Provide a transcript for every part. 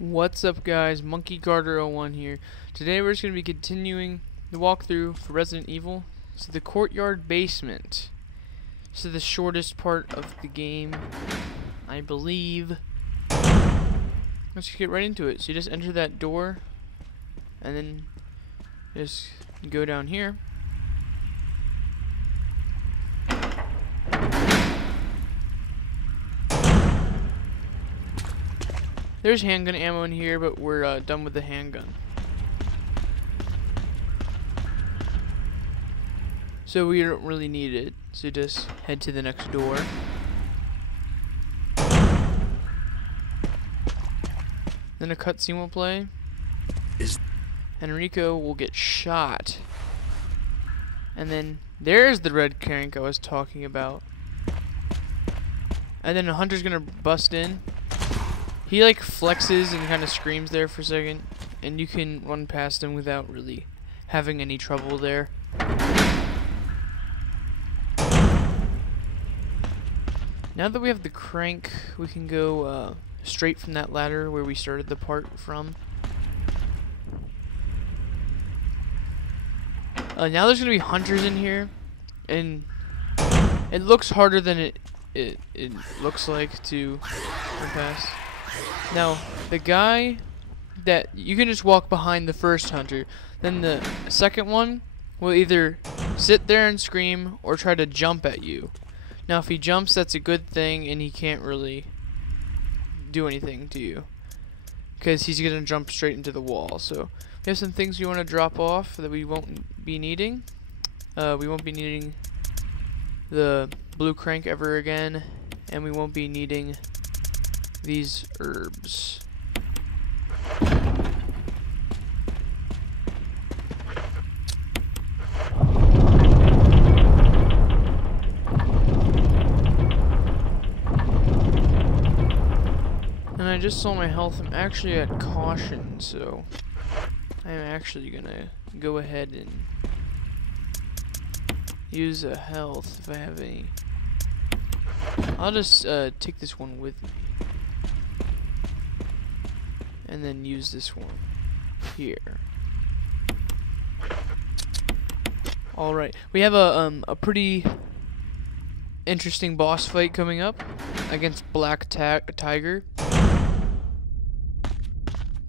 What's up, guys? Monkey Carter 01 here. Today we're just going to be continuing the walkthrough for Resident Evil. So the Courtyard basement. This is the shortest part of the game, I believe. Let's just get right into it. So you just enter that door, and then just go down here. There's handgun ammo in here, but we're done with the handgun. So we don't really need it. So just head to the next door. Then a cutscene will play. Enrico will get shot. And then there's the red crank I was talking about. And then a hunter's gonna bust in. He like flexes and kind of screams there for a second, and you can run past him without really having any trouble there. Now that we have the crank, we can go straight from that ladder where we started the part from. Now there's gonna be hunters in here, and it looks harder than it looks like to run past. Now, the guy that you can just walk behind the first hunter, then the second one will either sit there and scream or try to jump at you. Now, if he jumps, that's a good thing, and he can't really do anything to you because he's gonna jump straight into the wall. So we have some things we want to drop off that we won't be needing. We won't be needing the blue crank ever again, and we won't be needing these herbs. And I just saw my health. I'm actually at caution, so I'm actually gonna go ahead and use a health if I have any. I'll just take this one with me. And then use this one here. Alright, we have a pretty interesting boss fight coming up against Black Tiger.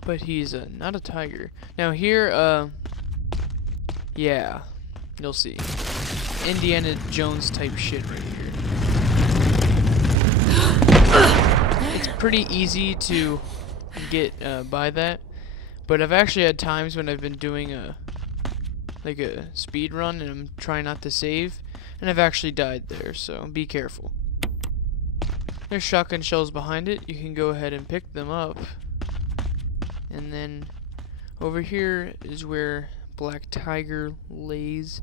But he's not a tiger. Now here, yeah, you'll see. Indiana Jones type shit right here. It's pretty easy to get by that, but I've actually had times when I've been doing a speed run and I'm trying not to save, and I've actually died there, so be careful. There's shotgun shells behind it. You can go ahead and pick them up, and then over here is where Black Tiger lays.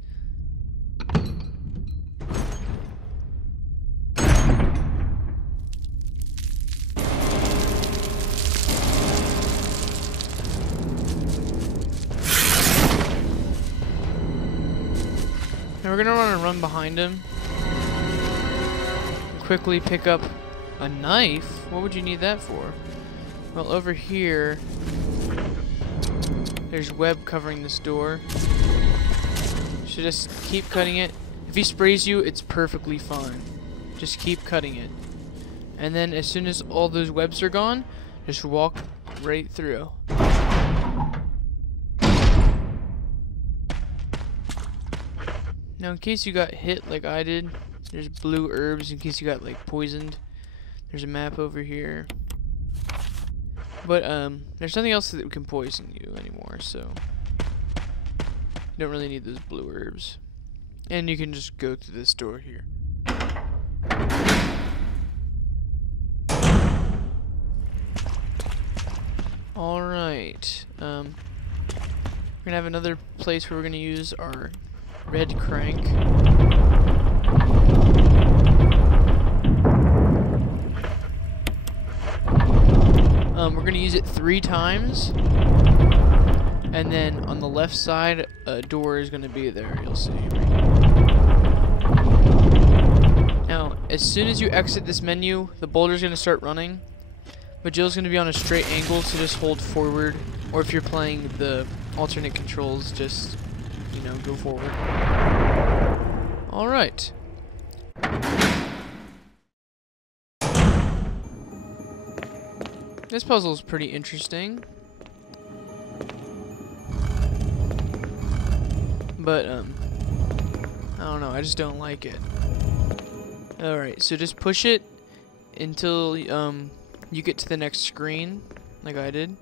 Now we're gonna run behind him. Quickly pick up a knife. What would you need that for? Well, over here, there's web covering this door. So just keep cutting it. If he sprays you, it's perfectly fine. Just keep cutting it. And then as soon as all those webs are gone, just walk right through. Now, in case you got hit like I did, there's blue herbs in case you got like poisoned. There's a map over here. But there's nothing else that can poison you anymore, so you don't really need those blue herbs. And you can just go through this door here. Alright. We're gonna have another place where we're gonna use our red crank. We're gonna use it 3 times, and then on the left side, a door is gonna be there. You'll see. Now, as soon as you exit this menu, the boulder's gonna start running. But Jill's going to be on a straight angle, so just hold forward. Or if you're playing the alternate controls, just, you know, go forward. Alright. This puzzle is pretty interesting. But, I don't know, I just don't like it. Alright, so just push it until, you get to the next screen, like I did.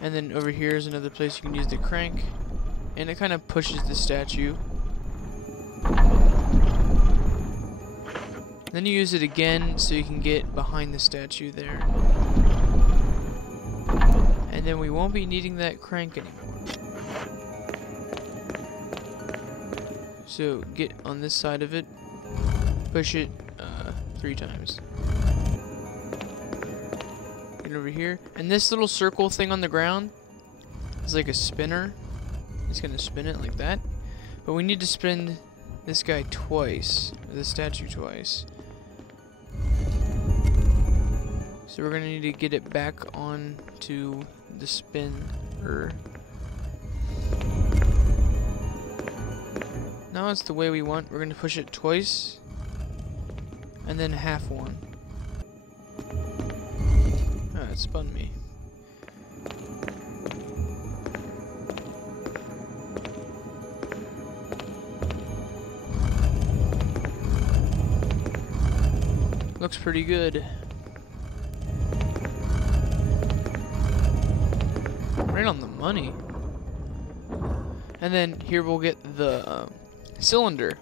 And then over here is another place you can use the crank. And it kind of pushes the statue. Then you use it again so you can get behind the statue there. And then we won't be needing that crank anymore. So get on this side of it, push it 3 times. Get over here, and this little circle thing on the ground is like a spinner. It's gonna spin it like that, but we need to spin this guy twice, or the statue twice. So we're gonna need to get it back on to the spinner. Now it's the way we want. We're gonna push it twice, and then half one. Ah, it spun me. Looks pretty good. Right on the money. And then here we'll get the cylinder.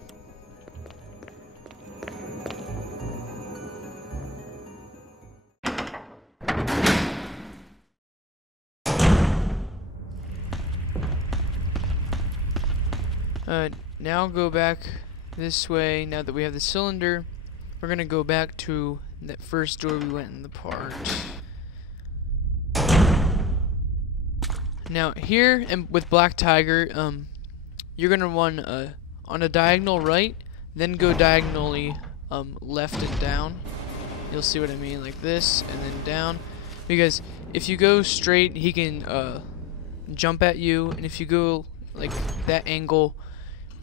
Now go back this way. Now that we have the cylinder, we're gonna go back to that first door we went in the park. Now here and with Black Tiger, you're gonna run on a diagonal right, then go diagonally left and down. You'll see what I mean, like this and then down. Because if you go straight, he can jump at you, and if you go like that angle,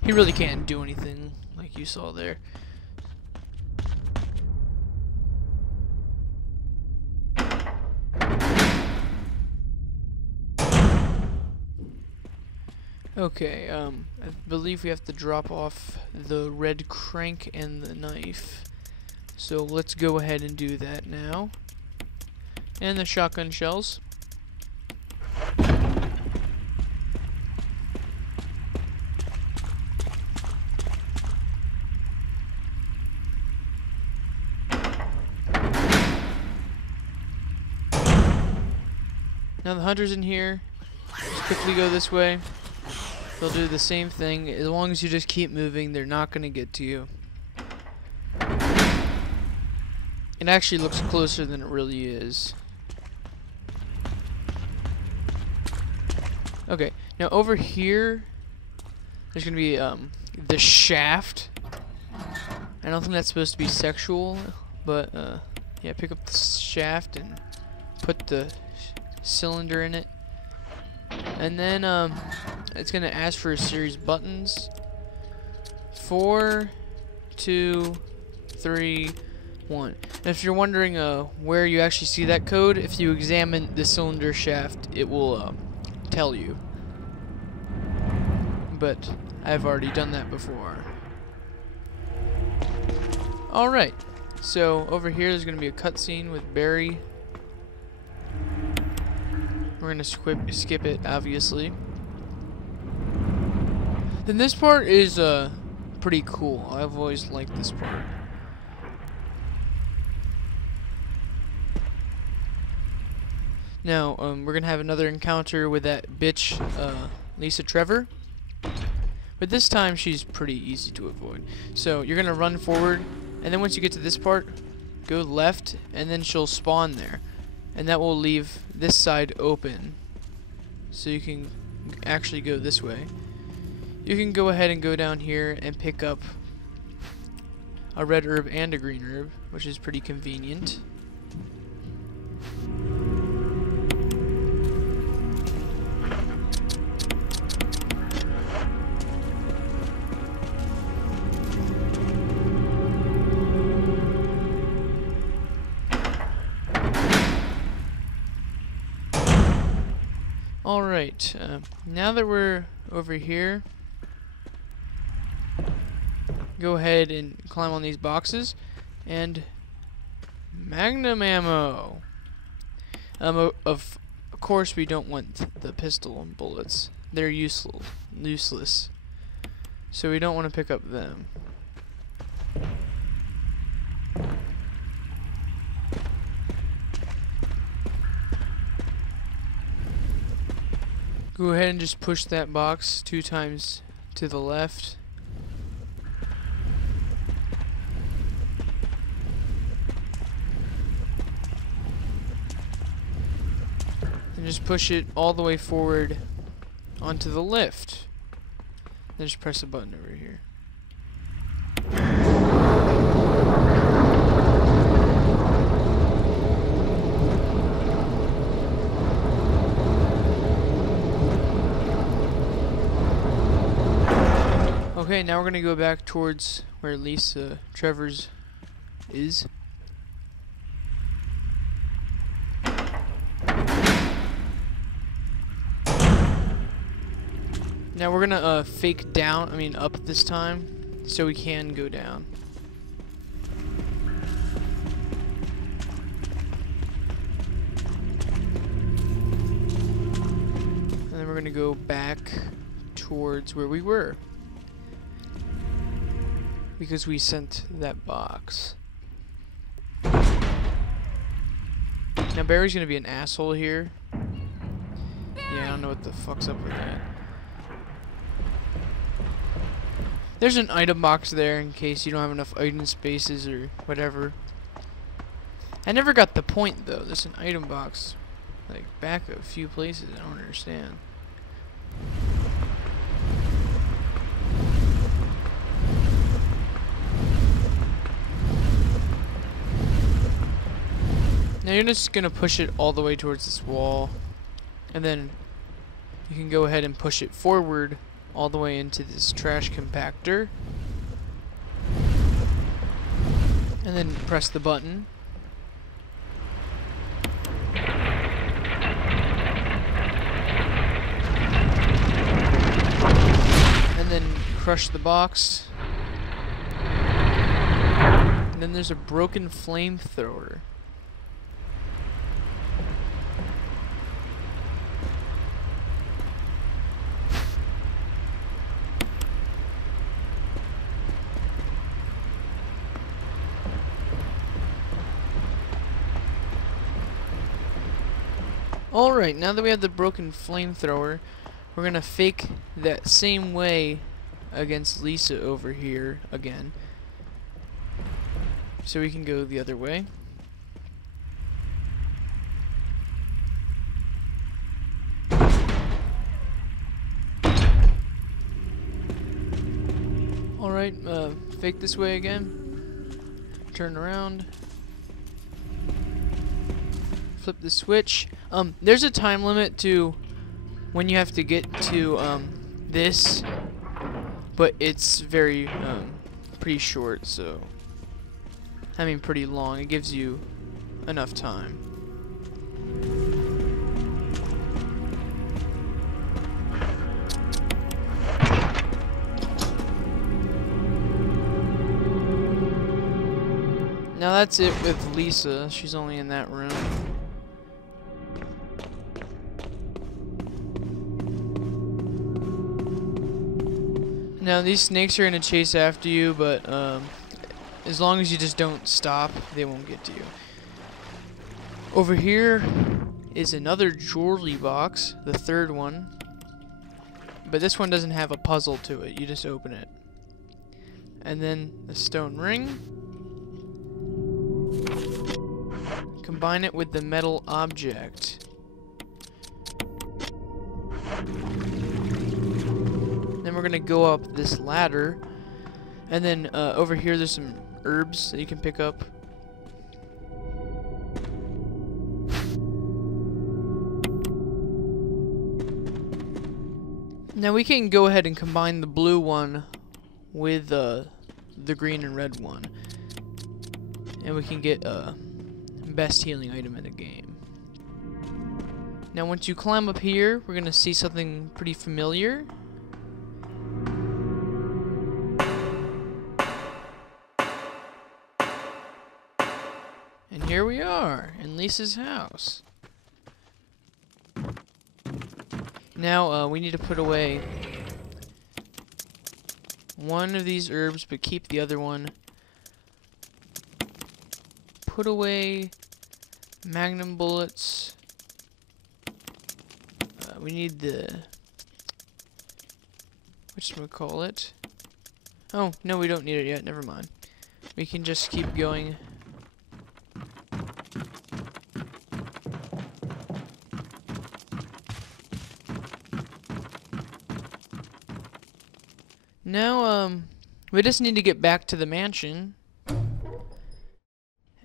he really can't do anything like you saw there. Okay, I believe we have to drop off the red crank and the knife. So let's go ahead and do that now. And the shotgun shells. Now the hunter's in here. Just quickly go this way. They'll do the same thing. As long as you just keep moving, they're not going to get to you. It actually looks closer than it really is. Okay, now over here, there's going to be the shaft. I don't think that's supposed to be sexual, but yeah, pick up the shaft and put the cylinder in it. And then it's gonna ask for a series of buttons. 4, 2, 3, 1. And if you're wondering where you actually see that code, if you examine the cylinder shaft, it will tell you. But I've already done that before. Alright, so over here there's gonna be a cutscene with Barry. We're gonna skip it, obviously. Then this part is pretty cool. I've always liked this part. Now we're gonna have another encounter with that bitch Lisa Trevor, but this time she's pretty easy to avoid. So you're gonna run forward, and then once you get to this part, go left, and then she'll spawn there. And that will leave this side open, so you can actually go this way. You can go ahead and go down here and pick up a red herb and a green herb, which is pretty convenient. Alright, now that we're over here, go ahead and climb on these boxes, and magnum ammo. Of course we don't want the pistol bullets. They're useless. So we don't want to pick up them. Go ahead and just push that box 2 times to the left. And just push it all the way forward onto the lift. Then just press a button over here. Okay, now we're gonna go back towards where Lisa Trevor's is. Now we're gonna fake up this time, so we can go down. And then we're gonna go back towards where we were, because we sent that box. Now Barry's gonna be an asshole here. Yeah, I don't know what the fuck's up with that. There's an item box there in case you don't have enough item spaces or whatever. I never got the point though. There's an item box like back a few places. I don't understand. Now you're just gonna push it all the way towards this wall, and then you can go ahead and push it forward all the way into this trash compactor, and then press the button. And then crush the box. And then there's a broken flamethrower. Alright, now that we have the broken flamethrower, we're gonna fake that same way against Lisa over here again. So we can go the other way. Alright, fake this way again. Turn around. Flip the switch. There's a time limit to when you have to get to this, but it's very pretty short, so I mean pretty long. It gives you enough time. Now that's it with Lisa. She's only in that room. Now these snakes are gonna chase after you, but as long as you just don't stop, they won't get to you. Over here is another jewelry box, the third one, but this one doesn't have a puzzle to it. You just open it, and then a stone ring. Combine it with the metal object. Then we're gonna go up this ladder, and then over here there's some herbs that you can pick up. Now we can go ahead and combine the blue one with the green and red one, and we can get best healing item in the game. Now once you climb up here, we're gonna see something pretty familiar. And here we are, in Lisa's house. Now, we need to put away one of these herbs, but keep the other one. Put away magnum bullets. We need the... whatchamacallit? Oh, no, we don't need it yet. Never mind. We can just keep going. Now, we just need to get back to the mansion.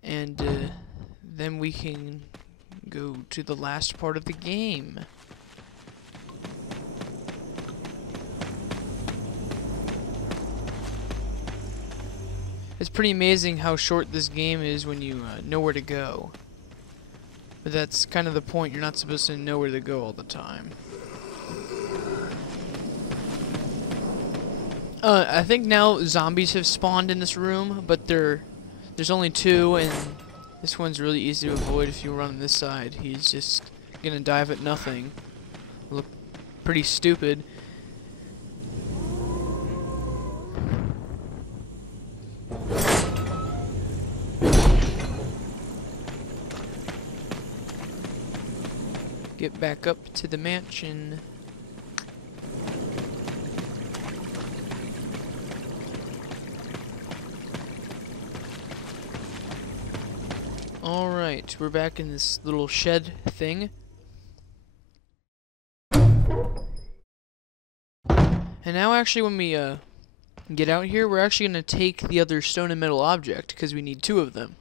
And, then we can go to the last part of the game. It's pretty amazing how short this game is when you know where to go. But that's kind of the point. You're not supposed to know where to go all the time. I think now zombies have spawned in this room, but there's only 2, and this one's really easy to avoid if you run on this side. He's just gonna dive at nothing. Look pretty stupid. Get back up to the mansion. Alright, we're back in this little shed thing. And now actually when we get out here, we're actually going to take the other stone and metal object, because we need 2 of them.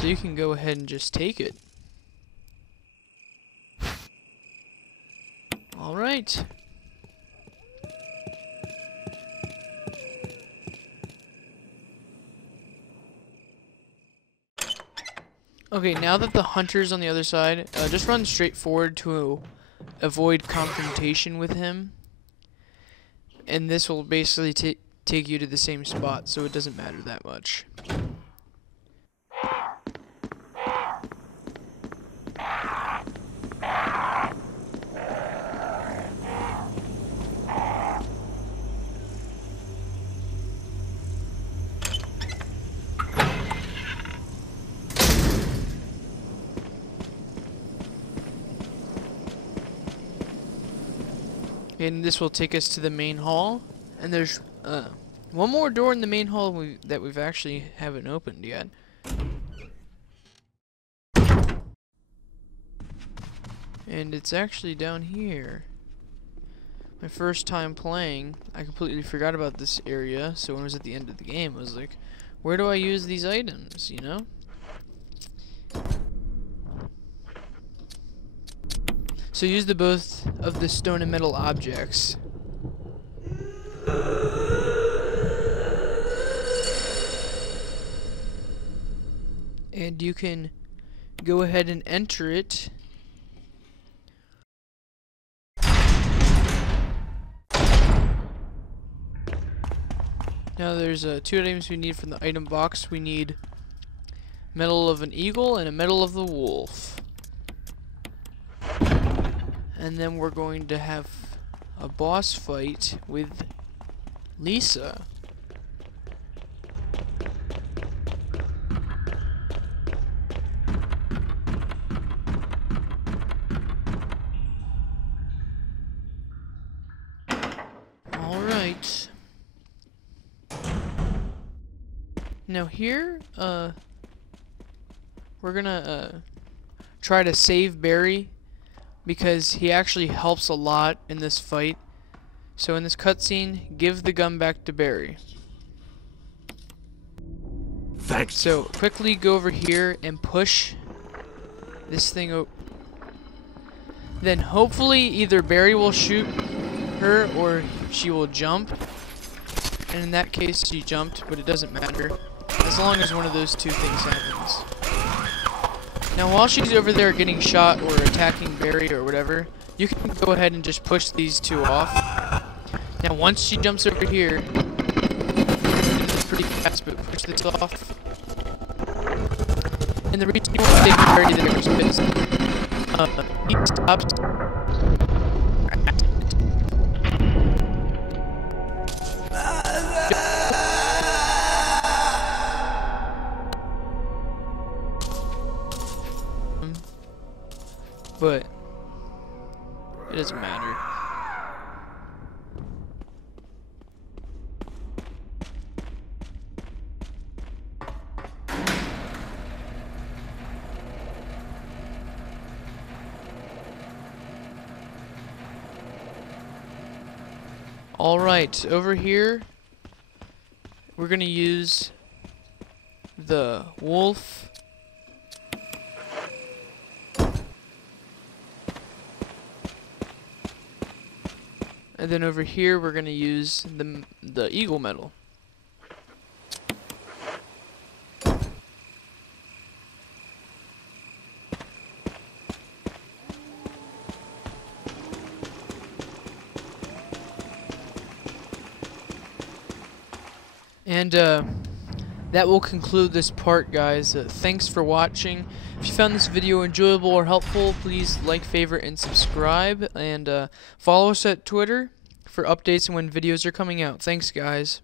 So you can go ahead and just take it. Alright. Okay, now that the hunter's on the other side, just run straight forward to avoid confrontation with him. And this will basically take you to the same spot, so it doesn't matter that much. And this will take us to the main hall. And there's one more door in the main hall that we've actually haven't opened yet. And it's actually down here. My first time playing, I completely forgot about this area. So when I was at the end of the game, I was like, where do I use these items, you know? So use both of the stone and metal objects. And you can go ahead and enter it. Now there's 2 items we need from the item box. We need medal of an eagle and a medal of the wolf. And then we're going to have a boss fight with Lisa. Alright. Now here, we're gonna try to save Barry, because he actually helps a lot in this fight. So in this cutscene, give the gun back to Barry. Thanks. So quickly go over here and push this thing then hopefully either Barry will shoot her or she will jump. And in that case she jumped, but it doesn't matter. As long as one of those 2 things happens. Now while she's over there getting shot or attacking Barry or whatever, you can go ahead and just push these two off. Now once she jumps over here, it's pretty fast, but push this off. And the reason you want to take Barry there is because he stops. But it doesn't matter. Alright, over here we're gonna use the wolf. And then over here we're gonna use the eagle medal. And that will conclude this part, guys. Thanks for watching. If you found this video enjoyable or helpful, please like, favorite, and subscribe. And follow us at Twitter for updates and when videos are coming out. Thanks, guys.